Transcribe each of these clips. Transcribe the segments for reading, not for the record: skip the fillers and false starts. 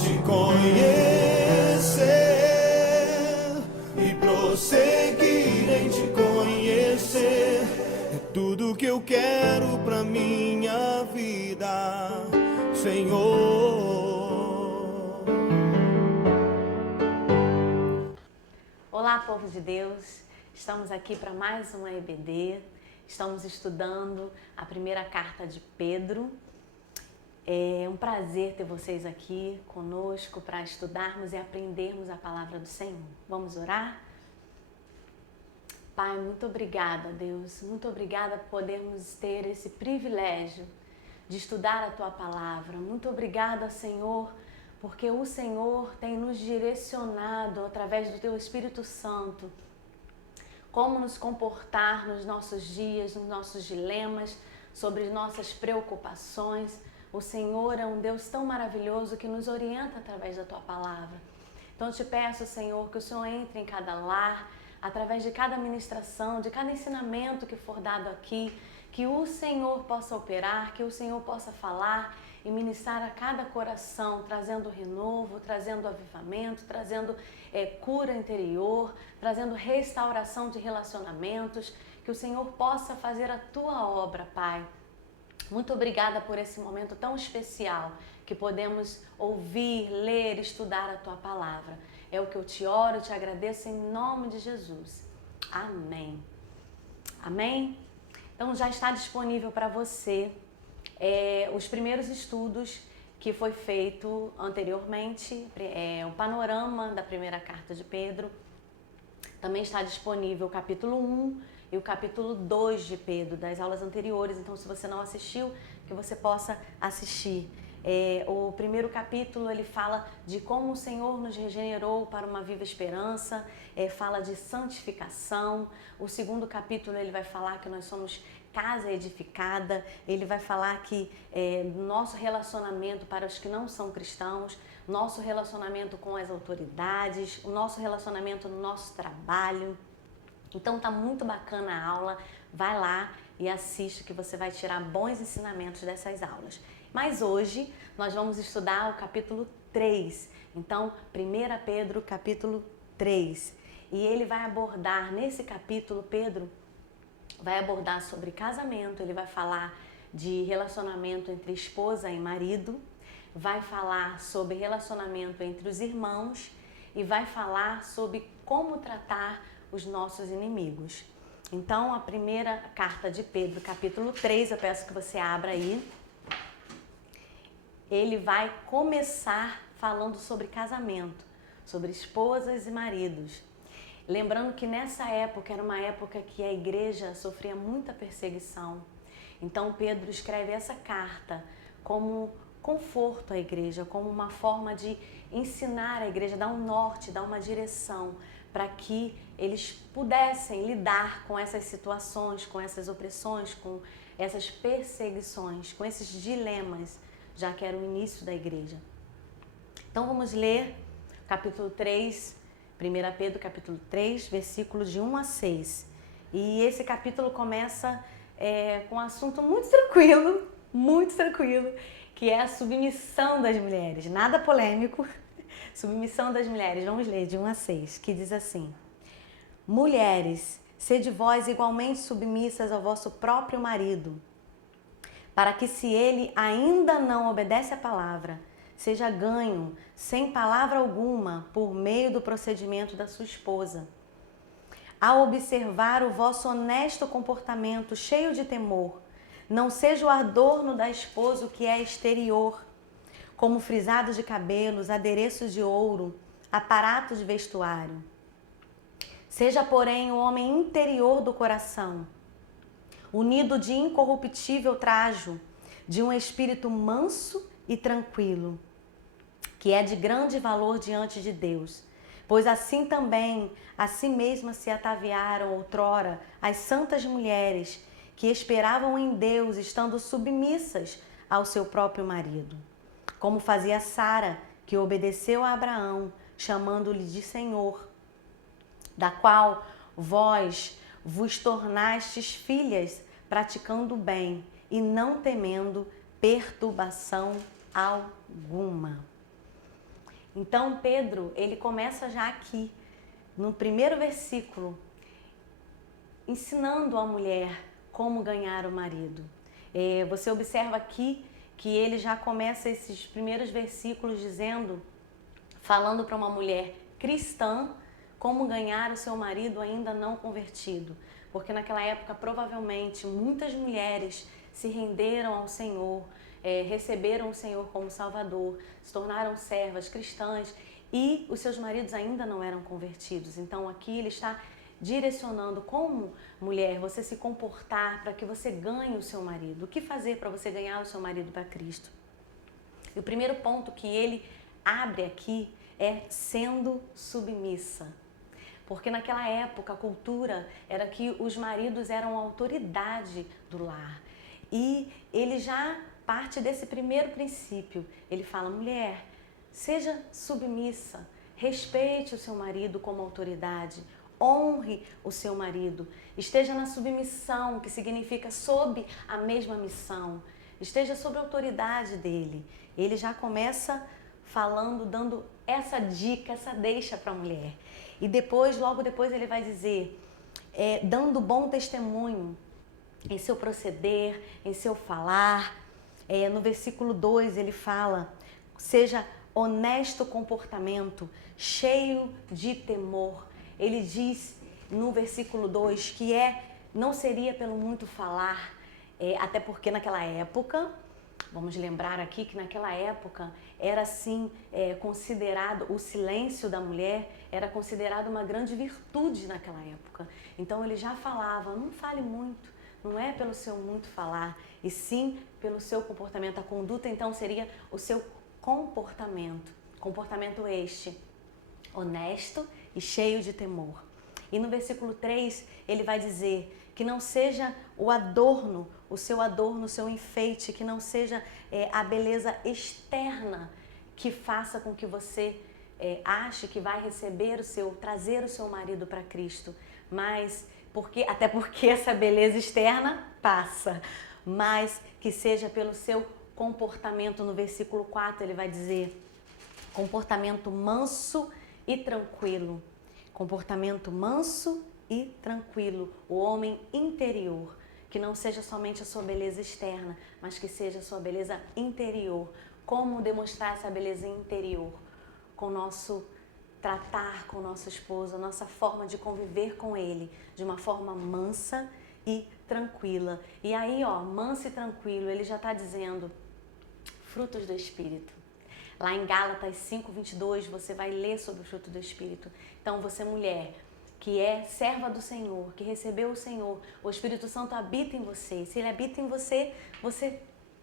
te conhecer e prosseguir em te conhecer. É tudo que eu quero pra minha vida, Senhor. Olá, povo de Deus, estamos aqui para mais uma EBD, estamos estudando a primeira carta de Pedro. É um prazer ter vocês aqui conosco para estudarmos e aprendermos a palavra do Senhor. Vamos orar? Pai, muito obrigada, Deus, muito obrigada por podermos ter esse privilégio de estudar a Tua palavra. Muito obrigada, Senhor, porque o Senhor tem nos direcionado através do Teu Espírito Santo como nos comportar nos nossos dias, nos nossos dilemas, sobre nossas preocupações. O Senhor é um Deus tão maravilhoso que nos orienta através da Tua palavra. Então eu te peço, Senhor, que o Senhor entre em cada lar, através de cada ministração, de cada ensinamento que for dado aqui, que o Senhor possa operar, que o Senhor possa falar e ministrar a cada coração, trazendo renovo, trazendo avivamento, trazendo cura interior, trazendo restauração de relacionamentos, que o Senhor possa fazer a Tua obra, Pai. Muito obrigada por esse momento tão especial que podemos ouvir, ler, estudar a Tua palavra. É o que eu te oro, eu te agradeço em nome de Jesus. Amém. Amém? Então já está disponível para você os primeiros estudos que foi feito anteriormente, o panorama da primeira carta de Pedro. Também está disponível o capítulo 1 e o capítulo 2 de Pedro, das aulas anteriores. Então, se você não assistiu, que você possa assistir. O primeiro capítulo, ele fala de como o Senhor nos regenerou para uma viva esperança, fala de santificação. O segundo capítulo, ele vai falar que nós somos casa edificada. Ele vai falar que nosso relacionamento para os que não são cristãos, nosso relacionamento com as autoridades, o nosso relacionamento no nosso trabalho. Então tá muito bacana a aula, vai lá e assiste que você vai tirar bons ensinamentos dessas aulas. Mas hoje nós vamos estudar o capítulo 3, então 1 Pedro capítulo 3. E ele vai abordar, nesse capítulo, Pedro vai abordar sobre casamento, ele vai falar de relacionamento entre esposa e marido, vai falar sobre relacionamento entre os irmãos e vai falar sobre como tratar os nossos inimigos. Então, a primeira carta de Pedro, capítulo 3, eu peço que você abra aí. Ele vai começar falando sobre casamento, sobre esposas e maridos. Lembrando que nessa época era uma época que a igreja sofria muita perseguição. Então, Pedro escreve essa carta como conforto à igreja, como uma forma de ensinar a igreja, dar um norte, dar uma direção, para que eles pudessem lidar com essas situações, com essas opressões, com essas perseguições, com esses dilemas, já que era o início da igreja. Então vamos ler capítulo 3, 1 Pedro capítulo 3, versículos de 1 a 6. E esse capítulo começa com um assunto muito tranquilo, que é a submissão das mulheres. Nada polêmico. Submissão das mulheres, vamos ler de 1 a 6, que diz assim: Mulheres, sede vós igualmente submissas ao vosso próprio marido, para que, se ele ainda não obedece à palavra, seja ganho, sem palavra alguma, por meio do procedimento da sua esposa. Ao observar o vosso honesto comportamento cheio de temor, não seja o adorno da esposa o que é exterior, como frisados de cabelos, adereços de ouro, aparatos de vestuário. Seja, porém, o homem interior do coração, unido de incorruptível trajo, de um espírito manso e tranquilo, que é de grande valor diante de Deus. Pois assim também, a si mesmas se ataviaram outrora as santas mulheres, que esperavam em Deus, estando submissas ao seu próprio marido. Como fazia Sara, que obedeceu a Abraão, chamando-lhe de Senhor, da qual vós vos tornastes filhas, praticando o bem e não temendo perturbação alguma. Então Pedro, ele começa já aqui, no primeiro versículo, ensinando a mulher como ganhar o marido. Você observa aqui que ele já começa esses primeiros versículos falando para uma mulher cristã como ganhar o seu marido ainda não convertido. Porque naquela época, provavelmente, muitas mulheres se renderam ao Senhor, receberam o Senhor como Salvador, se tornaram servas cristãs e os seus maridos ainda não eram convertidos. Então aqui ele está direcionando como mulher você se comportar para que você ganhe o seu marido. O que fazer para você ganhar o seu marido para Cristo? E o primeiro ponto que ele abre aqui é sendo submissa. Porque naquela época a cultura era que os maridos eram a autoridade do lar. E ele já parte desse primeiro princípio. Ele fala, mulher, seja submissa, respeite o seu marido como autoridade, honre o seu marido, esteja na submissão, que significa sob a mesma missão, esteja sob a autoridade dele. Ele já começa falando, dando essa dica, essa deixa para a mulher. E depois, logo depois ele vai dizer, dando bom testemunho em seu proceder, em seu falar. No versículo 2 ele fala, seja honesto comportamento, cheio de temor. Ele diz no versículo 2 que não seria pelo muito falar, até porque naquela época, vamos lembrar aqui que naquela época era assim considerado, o silêncio da mulher era considerado uma grande virtude naquela época. Então ele já falava, não fale muito, não é pelo seu muito falar, e sim pelo seu comportamento. A conduta então seria o seu comportamento este, honesto e cheio de temor. E no versículo 3 ele vai dizer que não seja o adorno, o seu enfeite, que não seja a beleza externa que faça com que você ache que vai trazer o seu marido para Cristo, mas até porque essa beleza externa passa, mas que seja pelo seu comportamento. No versículo 4 ele vai dizer, comportamento manso e tranquilo. Comportamento manso e tranquilo, o homem interior, que não seja somente a sua beleza externa, mas que seja a sua beleza interior. Como demonstrar essa beleza interior? Com o nosso tratar com o nosso esposo, a nossa forma de conviver com ele, de uma forma mansa e tranquila. E aí, manso e tranquilo, ele já está dizendo frutos do Espírito. Lá em Gálatas 5:22, você vai ler sobre o fruto do Espírito. Então, você mulher, que é serva do Senhor, que recebeu o Senhor, o Espírito Santo habita em você. Se ele habita em você, você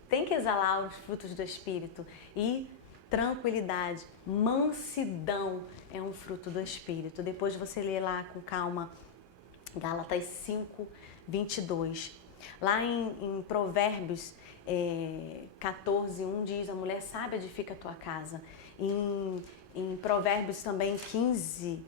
tem que exalar os frutos do Espírito. E tranquilidade, mansidão é um fruto do Espírito. Depois você lê lá com calma, Gálatas 5:22. Lá em Provérbios 14:1 diz, a mulher sábia edifica a tua casa. Em Provérbios também 15,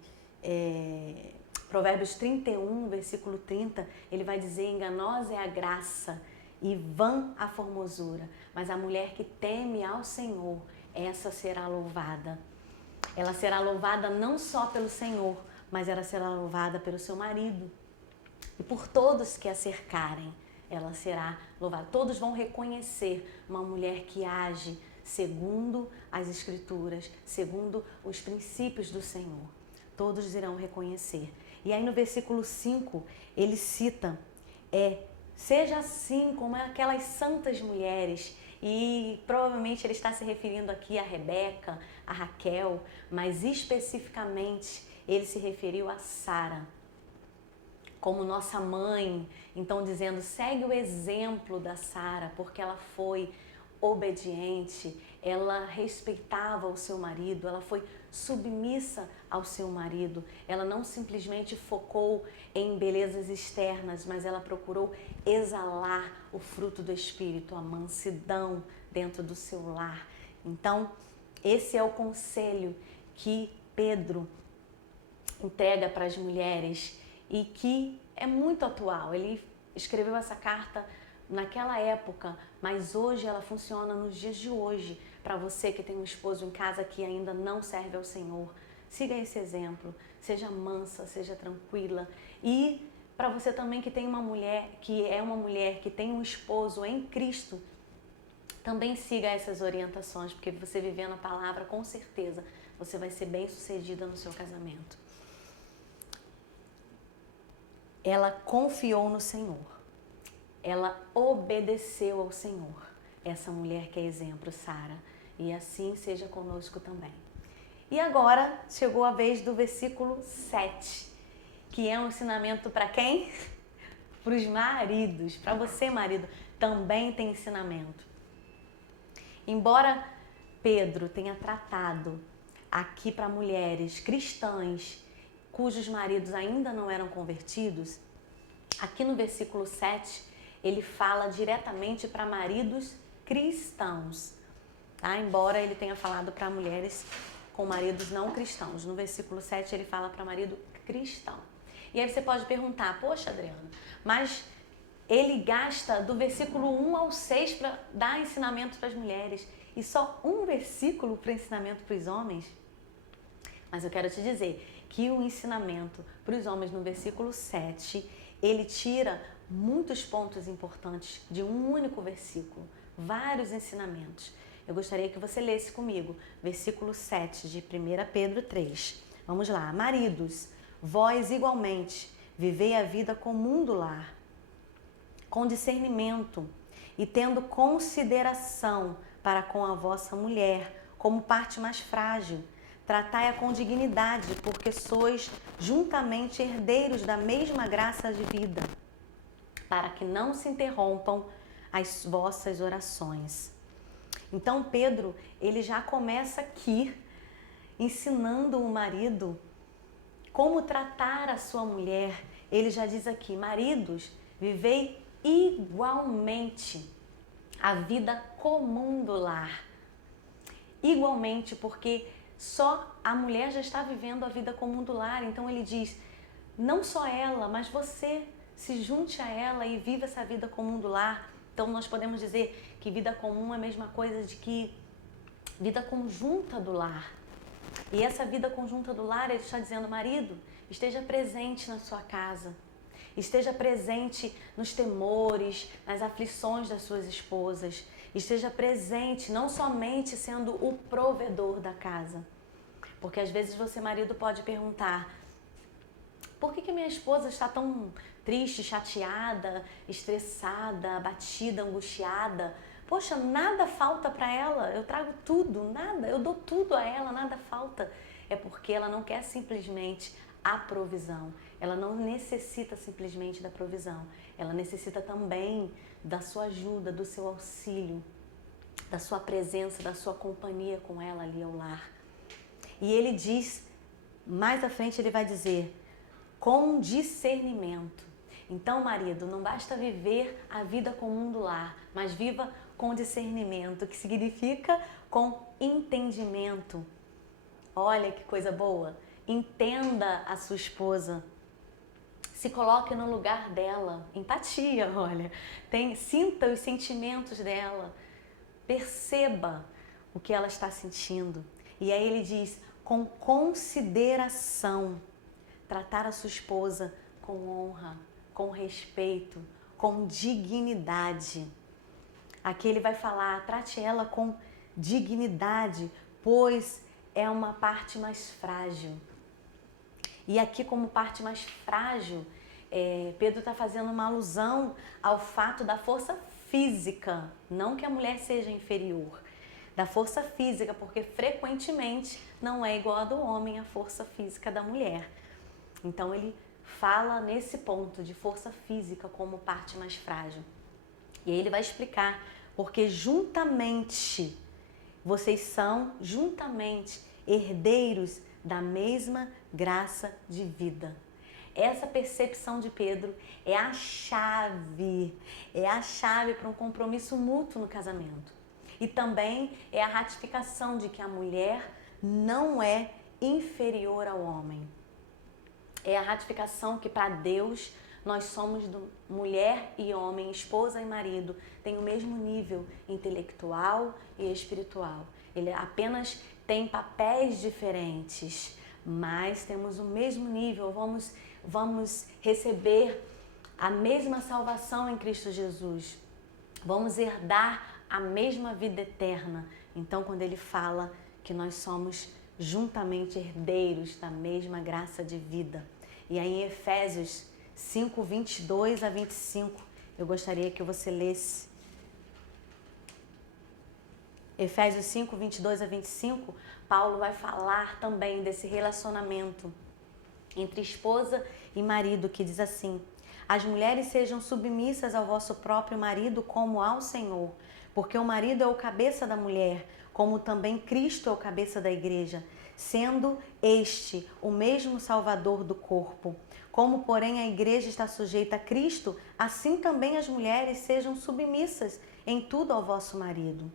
Provérbios 31, versículo 30, ele vai dizer, enganosa é a graça e vã a formosura, mas a mulher que teme ao Senhor, essa será louvada. Ela será louvada não só pelo Senhor, mas ela será louvada pelo seu marido. E por todos que a cercarem, ela será louvada. Todos vão reconhecer uma mulher que age segundo as Escrituras, segundo os princípios do Senhor. Todos irão reconhecer. E aí no versículo 5, ele cita, seja assim como aquelas santas mulheres. E provavelmente ele está se referindo aqui a Rebeca, a Raquel, mas especificamente ele se referiu a Sara, como nossa mãe. Então dizendo, segue o exemplo da Sara, porque ela foi obediente, ela respeitava o seu marido, ela foi submissa ao seu marido. Ela não simplesmente focou em belezas externas, mas ela procurou exalar o fruto do Espírito, a mansidão dentro do seu lar. Então, esse é o conselho que Pedro entrega para as mulheres e que é muito atual. Ele escreveu essa carta naquela época, mas hoje ela funciona nos dias de hoje, para você que tem um esposo em casa que ainda não serve ao Senhor, siga esse exemplo, seja mansa, seja tranquila. E para você também que tem uma mulher, que tem um esposo em Cristo, também siga essas orientações, porque você vivendo a palavra, com certeza, você vai ser bem-sucedida no seu casamento. Ela confiou no Senhor. Ela obedeceu ao Senhor. Essa mulher que é exemplo, Sara. E assim seja conosco também. E agora chegou a vez do versículo 7, que é um ensinamento para quem? Para os maridos. Para você, marido, também tem ensinamento. Embora Pedro tenha tratado aqui para mulheres cristãs cujos maridos ainda não eram convertidos, aqui no versículo 7 ele fala diretamente para maridos cristãos, tá? Embora ele tenha falado para mulheres com maridos não cristãos. No versículo 7 ele fala para marido cristão. E aí você pode perguntar, poxa, Adriana, mas ele gasta do versículo 1 ao 6 para dar ensinamento para as mulheres e só um versículo para ensinamento para os homens? Mas eu quero te dizer que o ensinamento para os homens no versículo 7, ele tira muitos pontos importantes de um único versículo, vários ensinamentos. Eu gostaria que você lesse comigo, versículo 7 de 1 Pedro 3. Vamos lá. Maridos, vós igualmente vivei a vida comum do lar, com discernimento e tendo consideração para com a vossa mulher como parte mais frágil. Tratai-a com dignidade, porque sois juntamente herdeiros da mesma graça de vida, para que não se interrompam as vossas orações. Então Pedro, ele já começa aqui ensinando o marido como tratar a sua mulher. Ele já diz aqui, maridos, vivei igualmente a vida comum do lar. Igualmente, porque só a mulher já está vivendo a vida comum do lar. Então ele diz, não só ela, mas você se junte a ela e viva essa vida comum do lar. Então nós podemos dizer que vida comum é a mesma coisa de que vida conjunta do lar. E essa vida conjunta do lar, ele está dizendo, marido, esteja presente na sua casa. Esteja presente nos temores, nas aflições das suas esposas. Esteja presente, não somente sendo o provedor da casa. Porque às vezes você, marido, pode perguntar, por que minha esposa está tão triste, chateada, estressada, abatida, angustiada? Poxa, nada falta para ela, eu trago tudo, nada, eu dou tudo a ela, nada falta. É porque ela não quer simplesmente a provisão, ela não necessita simplesmente da provisão, ela necessita também da sua ajuda, do seu auxílio, da sua presença, da sua companhia com ela ali ao lar. E ele diz, mais à frente ele vai dizer, com discernimento. Então, marido, não basta viver a vida comum do lar, mas viva com discernimento, que significa com entendimento. Olha que coisa boa! Entenda a sua esposa. Se coloque no lugar dela. Empatia, olha. Sinta os sentimentos dela. Perceba o que ela está sentindo. E aí ele diz, com consideração, tratar a sua esposa com honra, com respeito, com dignidade. Aqui ele vai falar, trate ela com dignidade, pois é uma parte mais frágil. E aqui, como parte mais frágil, Pedro está fazendo uma alusão ao fato da força física, não que a mulher seja inferior, da força física, porque frequentemente não é igual a do homem a força física da mulher. Então ele fala nesse ponto de força física como parte mais frágil. E aí ele vai explicar, porque juntamente, vocês são juntamente herdeiros da mesma graça de vida. Essa percepção de Pedro é a chave para um compromisso mútuo no casamento. E também é a ratificação de que a mulher não é inferior ao homem. É a ratificação que para Deus nós somos mulher e homem, esposa e marido, tem o mesmo nível intelectual e espiritual. ele apenas tem papéis diferentes, mas temos o mesmo nível, vamos receber a mesma salvação em Cristo Jesus, vamos herdar a mesma vida eterna. Então, quando ele fala que nós somos juntamente herdeiros da mesma graça de vida. E aí em Efésios 5, 22 a 25, eu gostaria que você lesse. Efésios 5, 22 a 25, Paulo vai falar também desse relacionamento entre esposa e marido, que diz assim: as mulheres sejam submissas ao vosso próprio marido como ao Senhor, porque o marido é o cabeça da mulher, como também Cristo é o cabeça da igreja, sendo este o mesmo Salvador do corpo. Como, porém, a igreja está sujeita a Cristo, assim também as mulheres sejam submissas em tudo ao vosso marido.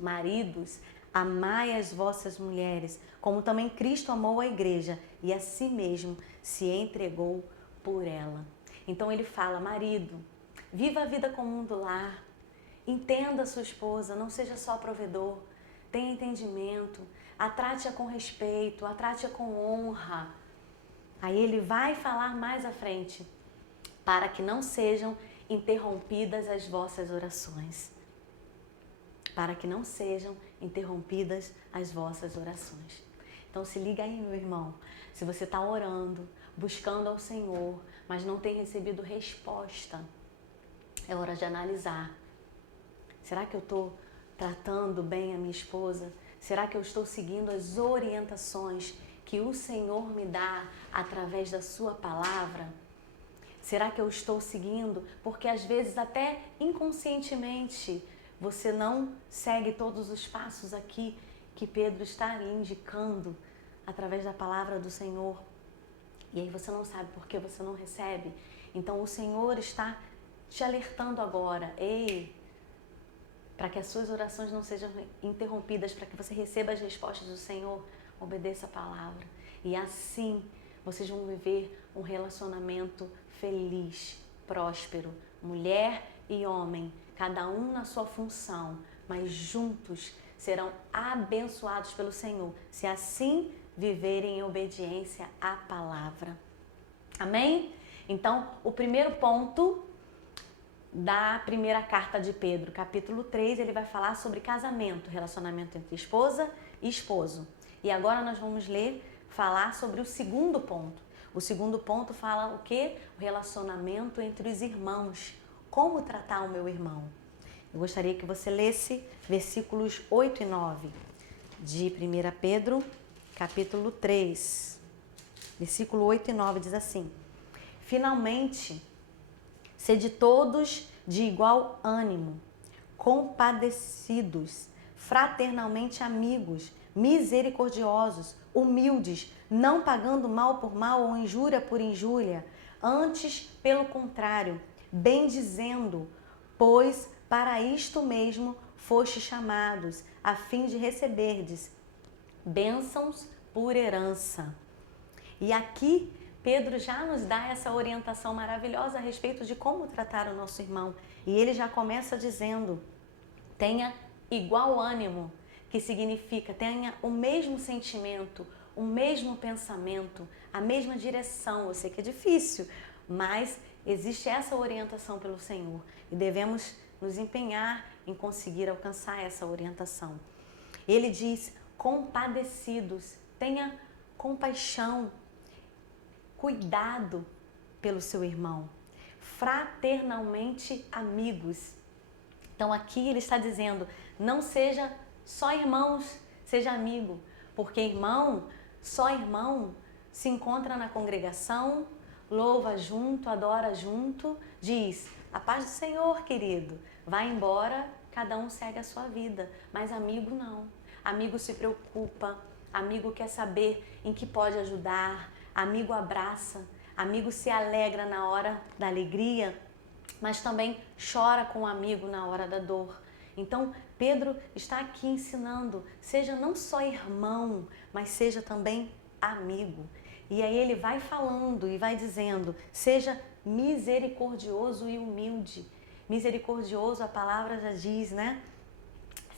Maridos, amai as vossas mulheres, como também Cristo amou a igreja e a si mesmo se entregou por ela. Então ele fala: marido, viva a vida comum do lar, entenda a sua esposa, não seja só provedor, tenha entendimento, a trate-a com respeito, a trate-a com honra. Aí ele vai falar mais à frente: para que não sejam interrompidas as vossas orações. Para que não sejam interrompidas as vossas orações. Então se liga aí, meu irmão, se você está orando, buscando ao Senhor, mas não tem recebido resposta, é hora de analisar. Será que eu estou tratando bem a minha esposa? Será que eu estou seguindo as orientações que o Senhor me dá através da sua palavra? Será que eu estou seguindo? Porque às vezes até inconscientemente você não segue todos os passos aqui que Pedro está lhe indicando através da palavra do Senhor. E aí você não sabe por que você não recebe. Então o Senhor está te alertando agora: ei, para que as suas orações não sejam interrompidas, para que você receba as respostas do Senhor, obedeça a palavra. E assim vocês vão viver um relacionamento feliz, próspero, mulher e homem, cada um na sua função, mas juntos serão abençoados pelo Senhor, se assim viverem em obediência à palavra. Amém? Então, o primeiro ponto da primeira carta de Pedro, capítulo 3, ele vai falar sobre casamento, relacionamento entre esposa e esposo. E agora nós vamos falar sobre o segundo ponto. O segundo ponto fala o quê? O relacionamento entre os irmãos. Como tratar o meu irmão? Eu gostaria que você lesse versículos 8 e 9 de 1 Pedro, capítulo 3. Versículo 8 e 9 diz assim: finalmente, sede todos de igual ânimo, compadecidos, fraternalmente amigos, misericordiosos, humildes, não pagando mal por mal ou injúria por injúria, antes, pelo contrário, bendizendo, pois para isto mesmo fostes chamados, a fim de receberdes bênçãos por herança. E aqui Pedro já nos dá essa orientação maravilhosa a respeito de como tratar o nosso irmão. E ele já começa dizendo: tenha igual ânimo, que significa tenha o mesmo sentimento, o mesmo pensamento, a mesma direção. Eu sei que é difícil, mas existe essa orientação pelo Senhor e devemos nos empenhar em conseguir alcançar essa orientação. Ele diz: compadecidos, tenha compaixão, cuidado pelo seu irmão, fraternalmente amigos. Então aqui ele está dizendo: não seja só irmãos, seja amigo, porque só irmão se encontra na congregação, louva junto, adora junto, diz: a paz do Senhor, querido, vai embora, cada um segue a sua vida, mas amigo não. Amigo se preocupa, amigo quer saber em que pode ajudar, amigo abraça, amigo se alegra na hora da alegria, mas também chora com o amigo na hora da dor. Então, Pedro está aqui ensinando: seja não só irmão, mas seja também amigo. E aí ele vai falando e vai dizendo: seja misericordioso e humilde. Misericordioso, a palavra já diz, né?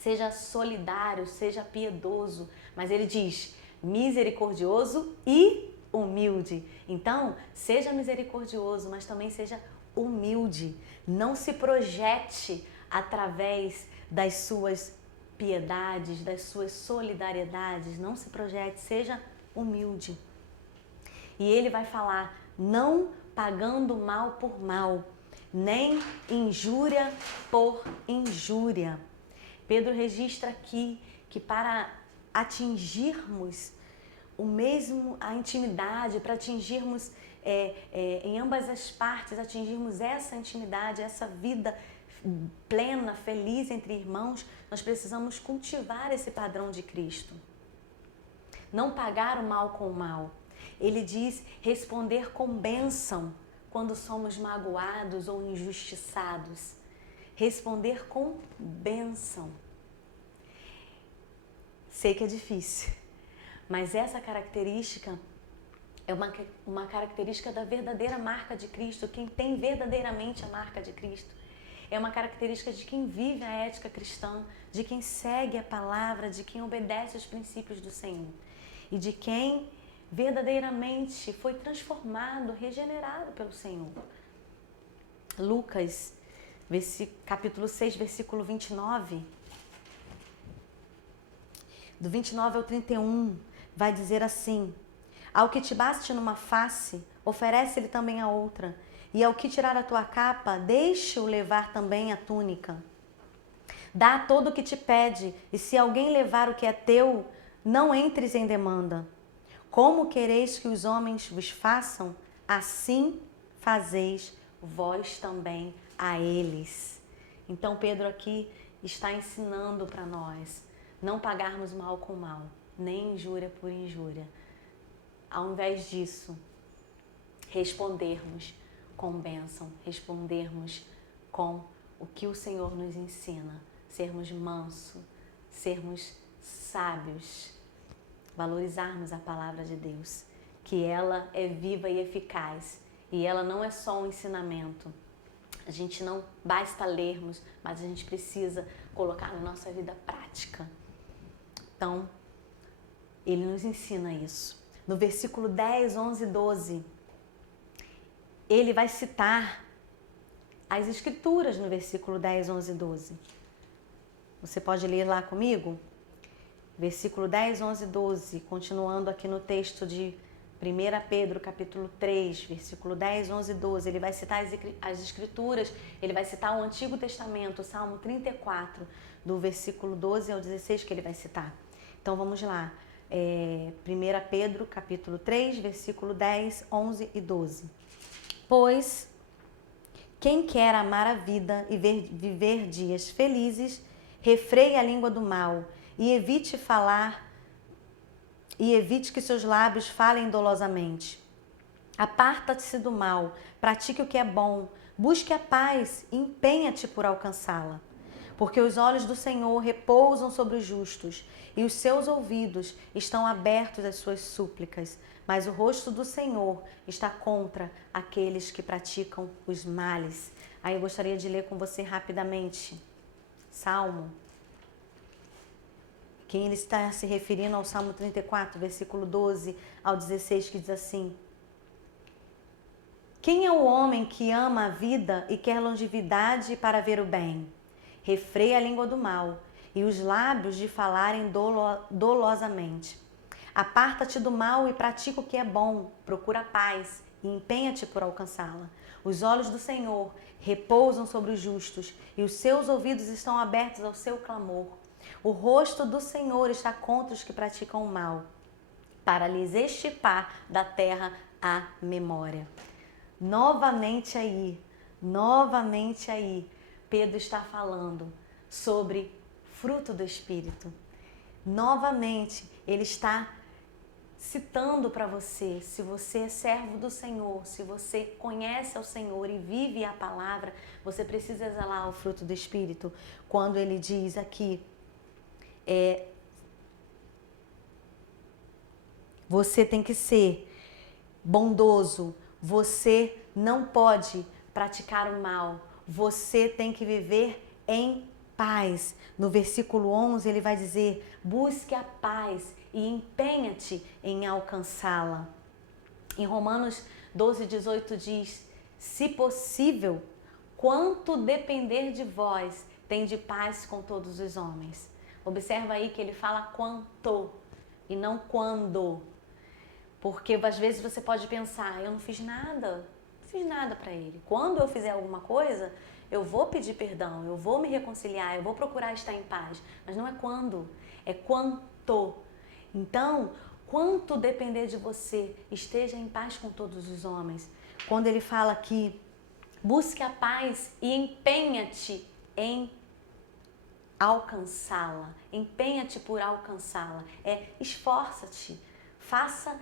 seja solidário, seja piedoso. Mas ele diz misericordioso e humilde. Então, seja misericordioso, mas também seja humilde. Não se projete através das suas piedades, das suas solidariedades. Não se projete, seja humilde. E ele vai falar, não pagando mal por mal, nem injúria por injúria. Pedro registra aqui que para atingirmos a intimidade, para atingirmos em ambas as partes, atingirmos essa intimidade, essa vida plena, feliz entre irmãos, nós precisamos cultivar esse padrão de Cristo. Não pagar o mal com o mal. Ele diz responder com bênção quando somos magoados ou injustiçados. Responder com bênção. Sei que é difícil, mas essa característica é uma característica da verdadeira marca de Cristo, quem tem verdadeiramente a marca de Cristo. É uma característica de quem vive a ética cristã, de quem segue a palavra, de quem obedece os princípios do Senhor e de quem verdadeiramente foi transformado, regenerado pelo Senhor. Lucas, capítulo 6, versículo 29, do 29 ao 31, vai dizer assim: ao que te baste numa face, oferece-lhe também a outra, e ao que tirar a tua capa, deixe-o levar também a túnica. Dá a todo o que te pede, e se alguém levar o que é teu, não entres em demanda. Como quereis que os homens vos façam, assim fazeis vós também a eles. Então Pedro aqui está ensinando para nós não pagarmos mal com mal, nem injúria por injúria. Ao invés disso, respondermos com bênção, respondermos com o que o Senhor nos ensina, sermos mansos, sermos sábios, valorizarmos a palavra de Deus, que ela é viva e eficaz e ela não é só um ensinamento. A gente não basta lermos, mas a gente precisa colocar na nossa vida prática. Então, ele nos ensina isso. No versículo 10, 11 e 12, ele vai citar as escrituras no versículo 10, 11 e 12. Você pode ler lá comigo? Versículo 10, 11 e 12, continuando aqui no texto de 1 Pedro, capítulo 3, versículo 10, 11 e 12. Ele vai citar as escrituras, ele vai citar o Antigo Testamento, o Salmo 34, do versículo 12 ao 16, que ele vai citar. Então vamos lá. 1 Pedro, capítulo 3, versículo 10, 11 e 12. Pois quem quer amar a vida e viver dias felizes, refreie a língua do mal e evite que seus lábios falem dolosamente. Aparta-se do mal, pratique o que é bom, busque a paz e empenha-te por alcançá-la. Porque os olhos do Senhor repousam sobre os justos e os seus ouvidos estão abertos às suas súplicas, mas o rosto do Senhor está contra aqueles que praticam os males. Aí eu gostaria de ler com você rapidamente. Salmo. Quem ele está se referindo ao Salmo 34, versículo 12 ao 16, que diz assim: quem é o homem que ama a vida e quer longevidade para ver o bem? Refreia a língua do mal e os lábios de falarem dolosamente. Aparta-te do mal e pratica o que é bom, procura a paz e empenha-te por alcançá-la. Os olhos do Senhor repousam sobre os justos e os seus ouvidos estão abertos ao seu clamor. O rosto do Senhor está contra os que praticam o mal, para lhes extirpar da terra a memória. Novamente aí, Pedro está falando sobre fruto do Espírito. Novamente, ele está citando para você, se você é servo do Senhor, se você conhece ao Senhor e vive a palavra, você precisa exalar o fruto do Espírito. Quando ele diz aqui, você tem que ser bondoso, você não pode praticar o mal, você tem que viver em paz. No versículo 11 ele vai dizer, busque a paz e empenha-te em alcançá-la. Em Romanos 12:18 diz, se possível, quanto depender de vós, tende paz com todos os homens. Observa aí que ele fala quanto e não quando. Porque às vezes você pode pensar, eu não fiz nada para ele. Quando eu fizer alguma coisa, eu vou pedir perdão, eu vou me reconciliar, eu vou procurar estar em paz. Mas não é quando, é quanto. Então, quanto depender de você, esteja em paz com todos os homens. Quando ele fala aqui, busque a paz e empenha-te em alcançá-la. Empenha-te por alcançá-la. Esforça-te, faça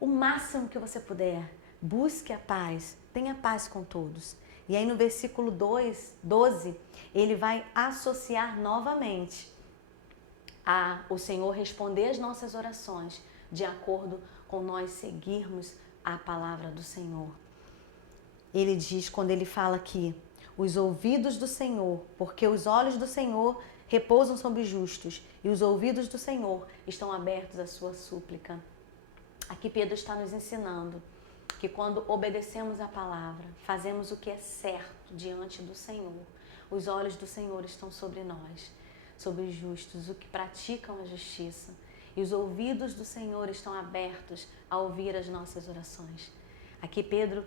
o máximo que você puder. Busque a paz, tenha paz com todos. E aí no versículo 12, ele vai associar novamente o Senhor responder as nossas orações de acordo com nós seguirmos a palavra do Senhor. Ele diz, quando ele fala aqui, os ouvidos do Senhor, porque os olhos do Senhor repousam sobre os justos e os ouvidos do Senhor estão abertos à sua súplica. Aqui Pedro está nos ensinando que quando obedecemos a palavra, fazemos o que é certo diante do Senhor, os olhos do Senhor estão sobre nós, sobre os justos, os que praticam a justiça. E os ouvidos do Senhor estão abertos a ouvir as nossas orações. Aqui Pedro,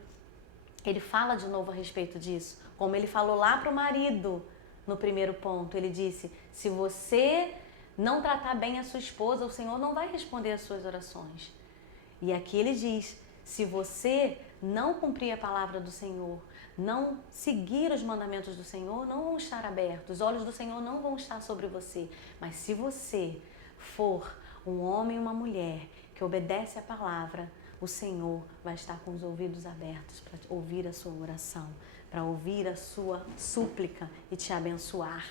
ele fala de novo a respeito disso, como ele falou lá para o marido no primeiro ponto. Ele disse, se você não tratar bem a sua esposa, o Senhor não vai responder às suas orações. E aqui ele diz, se você não cumprir a palavra do Senhor, não seguir os mandamentos do Senhor, não vão estar abertos, os olhos do Senhor não vão estar sobre você. Mas se você for um homem e uma mulher que obedece a palavra, o Senhor vai estar com os ouvidos abertos para ouvir a sua oração, para ouvir a sua súplica e te abençoar.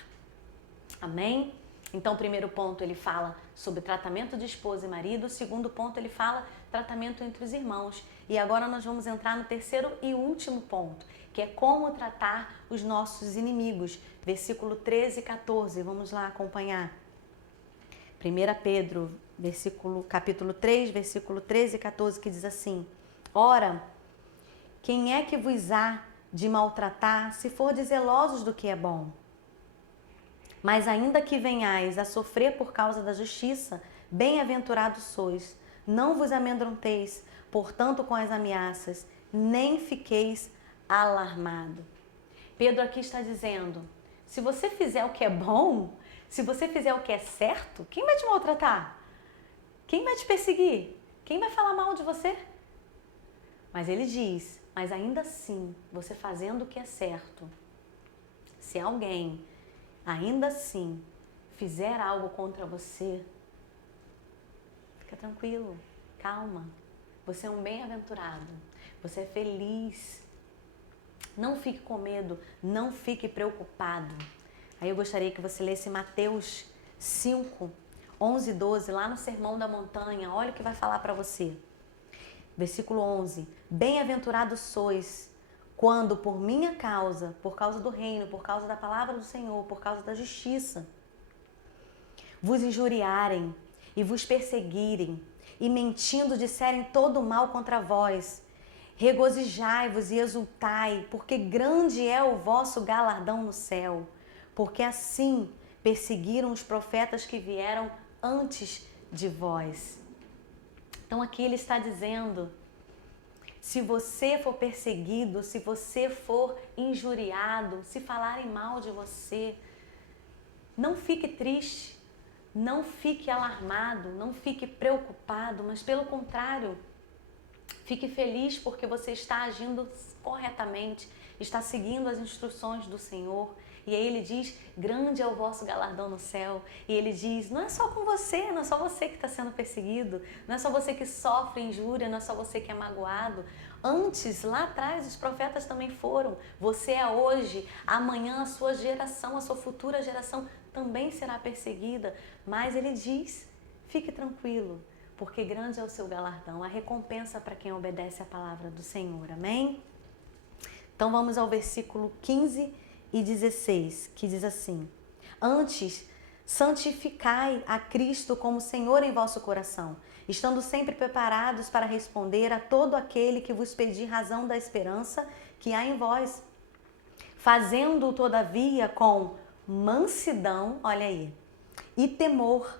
Amém? Então, o primeiro ponto ele fala sobre tratamento de esposa e marido. O segundo ponto ele fala tratamento entre os irmãos. E agora nós vamos entrar no terceiro e último ponto, que é como tratar os nossos inimigos. Versículo 13 e 14, vamos lá acompanhar. 1 Pedro, capítulo 3, versículo 13 e 14, que diz assim, ora, quem é que vos há de maltratar se fordes zelosos do que é bom? Mas ainda que venhais a sofrer por causa da justiça, bem-aventurados sois. Não vos amedronteis, portanto, com as ameaças, nem fiqueis alarmado. Pedro aqui está dizendo, se você fizer o que é bom, se você fizer o que é certo, quem vai te maltratar? Quem vai te perseguir? Quem vai falar mal de você? Mas ele diz, mas ainda assim, você fazendo o que é certo, se alguém ainda assim fizer algo contra você, fica tranquilo, calma. Você é um bem-aventurado, você é feliz. Não fique com medo, não fique preocupado. Aí eu gostaria que você lesse Mateus 5, 11 e 12, lá no Sermão da Montanha. Olha o que vai falar para você. Versículo 11. Bem-aventurados sois quando por minha causa, por causa do reino, por causa da palavra do Senhor, por causa da justiça, vos injuriarem e vos perseguirem e mentindo disserem todo mal contra vós. Regozijai-vos e exultai, porque grande é o vosso galardão no céu, porque assim perseguiram os profetas que vieram antes de vós. Então aqui ele está dizendo, se você for perseguido, se você for injuriado, se falarem mal de você, não fique triste, não fique alarmado, não fique preocupado, mas pelo contrário, fique feliz porque você está agindo corretamente, está seguindo as instruções do Senhor. E aí ele diz, grande é o vosso galardão no céu. E ele diz, não é só com você, não é só você que está sendo perseguido, não é só você que sofre injúria, não é só você que é magoado. Antes, lá atrás, os profetas também foram. Você é hoje, amanhã a sua geração, a sua futura geração também será perseguida. Mas ele diz, fique tranquilo, porque grande é o seu galardão, a recompensa para quem obedece a palavra do Senhor. Amém? Então vamos ao versículo 15 e 16, que diz assim, Antes, santificai a Cristo como Senhor em vosso coração, estando sempre preparados para responder a todo aquele que vos pedir razão da esperança que há em vós, fazendo-o todavia com mansidão, olha aí, e temor,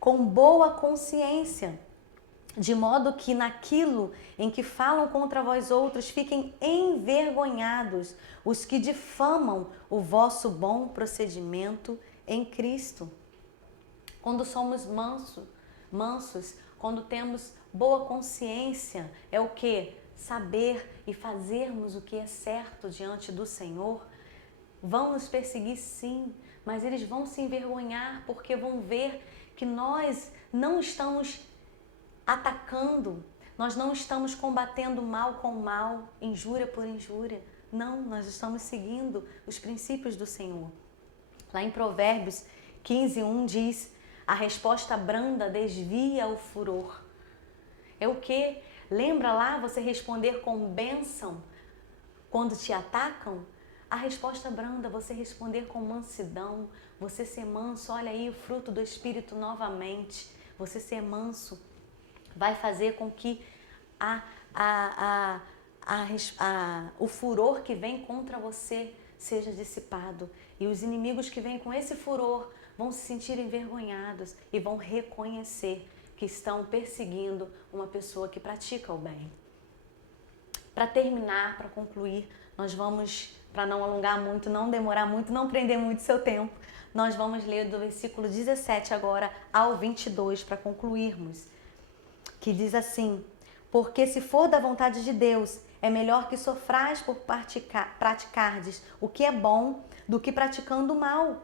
com boa consciência, de modo que naquilo em que falam contra vós outros fiquem envergonhados os que difamam o vosso bom procedimento em Cristo. Quando somos mansos, quando temos boa consciência, é o que? Saber e fazermos o que é certo diante do Senhor. Vão nos perseguir sim, mas eles vão se envergonhar porque vão ver que nós não estamos atacando, nós não estamos combatendo mal com mal, injúria por injúria. Não, nós estamos seguindo os princípios do Senhor. Lá em Provérbios 15:1 diz: a resposta branda desvia o furor. É o que? Lembra lá você responder com bênção quando te atacam? A resposta branda, você responder com mansidão, você ser manso. Olha aí o fruto do Espírito novamente. Você ser manso vai fazer com que o furor que vem contra você seja dissipado. E os inimigos que vêm com esse furor vão se sentir envergonhados e vão reconhecer que estão perseguindo uma pessoa que pratica o bem. Para terminar, para concluir, nós vamos, para não alongar muito, não demorar muito, não prender muito seu tempo, nós vamos ler do versículo 17 agora ao 22 para concluirmos. Que diz assim: porque se for da vontade de Deus, é melhor que sofrais por praticardes o que é bom do que praticando o mal.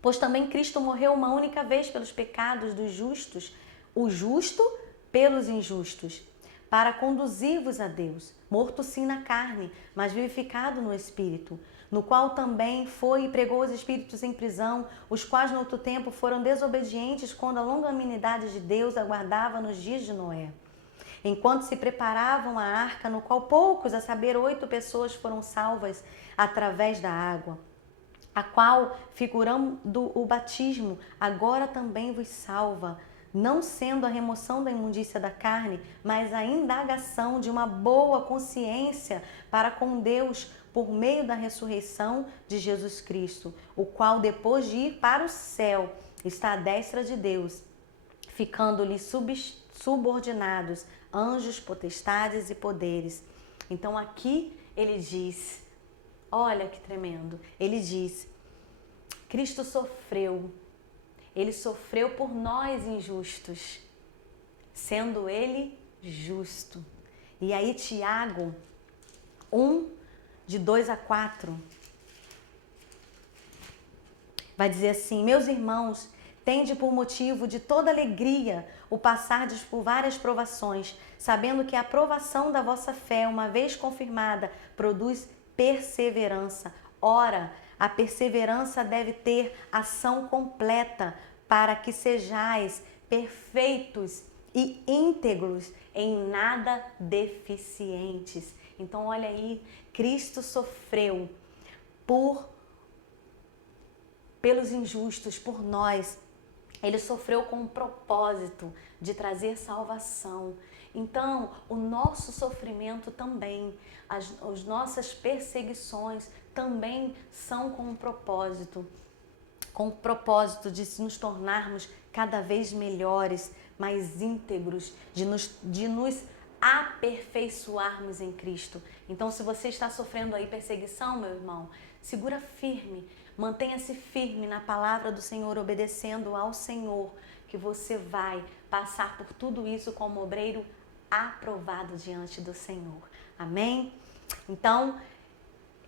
Pois também Cristo morreu uma única vez pelos pecados dos justos, o justo pelos injustos, para conduzir-vos a Deus, morto sim na carne, mas vivificado no Espírito, no qual também foi e pregou os espíritos em prisão, os quais no outro tempo foram desobedientes quando a longanimidade de Deus aguardava nos dias de Noé. Enquanto se preparavam a arca, no qual poucos, a saber 8 pessoas, foram salvas através da água, a qual, figurando o batismo, agora também vos salva, não sendo a remoção da imundícia da carne, mas a indagação de uma boa consciência para com Deus por meio da ressurreição de Jesus Cristo, o qual, depois de ir para o céu, está à destra de Deus, ficando-lhe subordinados anjos, potestades e poderes. Então aqui ele diz, olha que tremendo, ele diz: Cristo sofreu, ele sofreu por nós injustos, sendo ele justo. E aí Tiago 1:2-4 vai dizer assim: meus irmãos, tende por motivo de toda alegria o passardes por várias provações, sabendo que a aprovação da vossa fé, uma vez confirmada, produz perseverança. Ora, a perseverança deve ter ação completa, para que sejais perfeitos e íntegros, em nada deficientes. Então olha aí, Cristo sofreu pelos injustos, por nós. Ele sofreu com o propósito de trazer salvação. Então, o nosso sofrimento também, as nossas perseguições também são com o propósito de nos tornarmos cada vez melhores, mais íntegros, de nos aperfeiçoarmos em Cristo. Então, se você está sofrendo aí perseguição, meu irmão, segura firme, mantenha-se firme na palavra do Senhor, obedecendo ao Senhor, que você vai passar por tudo isso como obreiro aprovado diante do Senhor. Amém? Então,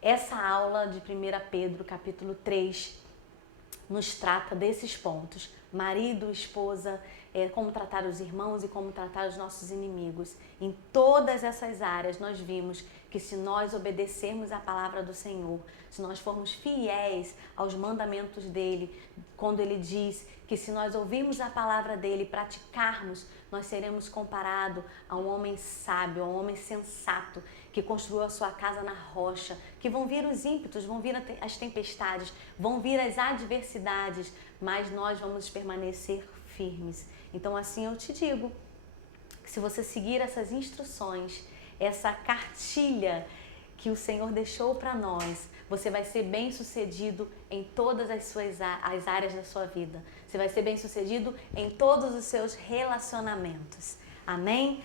essa aula de 1 Pedro, capítulo 3, nos trata desses pontos. Marido, esposa, como tratar os irmãos e como tratar os nossos inimigos. Em todas essas áreas nós vimos que se nós obedecermos à palavra do Senhor, se nós formos fiéis aos mandamentos dele, quando ele diz que se nós ouvirmos a palavra dele e praticarmos, nós seremos comparados a um homem sábio, a um homem sensato, que construiu a sua casa na rocha, que vão vir os ímpetos, vão vir as tempestades, vão vir as adversidades, mas nós vamos permanecer firmes. Então assim eu te digo, que se você seguir essas instruções, essa cartilha que o Senhor deixou para nós, você vai ser bem-sucedido em todas as áreas da sua vida. Você vai ser bem-sucedido em todos os seus relacionamentos. Amém?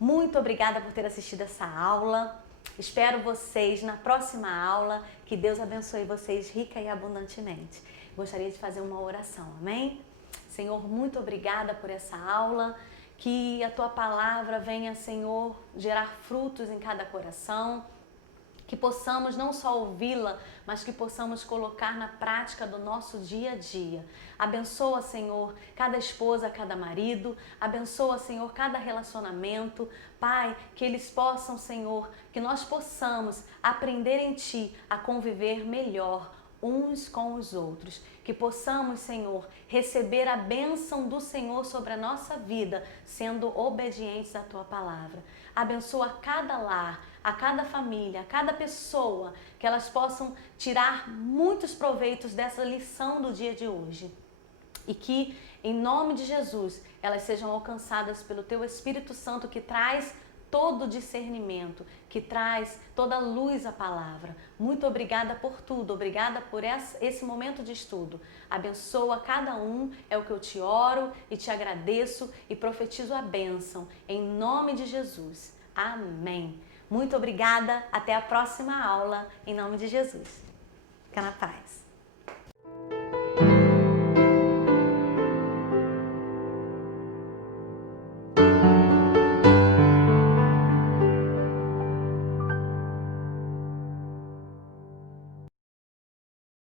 Muito obrigada por ter assistido essa aula. Espero vocês na próxima aula. Que Deus abençoe vocês rica e abundantemente. Gostaria de fazer uma oração. Amém? Senhor, muito obrigada por essa aula. Que a Tua palavra venha, Senhor, gerar frutos em cada coração. Que possamos não só ouvi-la, mas que possamos colocar na prática do nosso dia a dia. Abençoa, Senhor, cada esposa, cada marido. Abençoa, Senhor, cada relacionamento. Pai, que eles possam, Senhor, que nós possamos aprender em Ti a conviver melhor uns com os outros. Que possamos, Senhor, receber a bênção do Senhor sobre a nossa vida, sendo obedientes à Tua palavra. Abençoa cada lar, a cada família, a cada pessoa, que elas possam tirar muitos proveitos dessa lição do dia de hoje. E que, em nome de Jesus, elas sejam alcançadas pelo Teu Espírito Santo, que traz todo discernimento, que traz toda luz à palavra. Muito obrigada por tudo, obrigada por esse momento de estudo. Abençoa cada um, é o que eu te oro e te agradeço e profetizo a bênção, em nome de Jesus. Amém. Muito obrigada, até a próxima aula, em nome de Jesus. Fica na paz.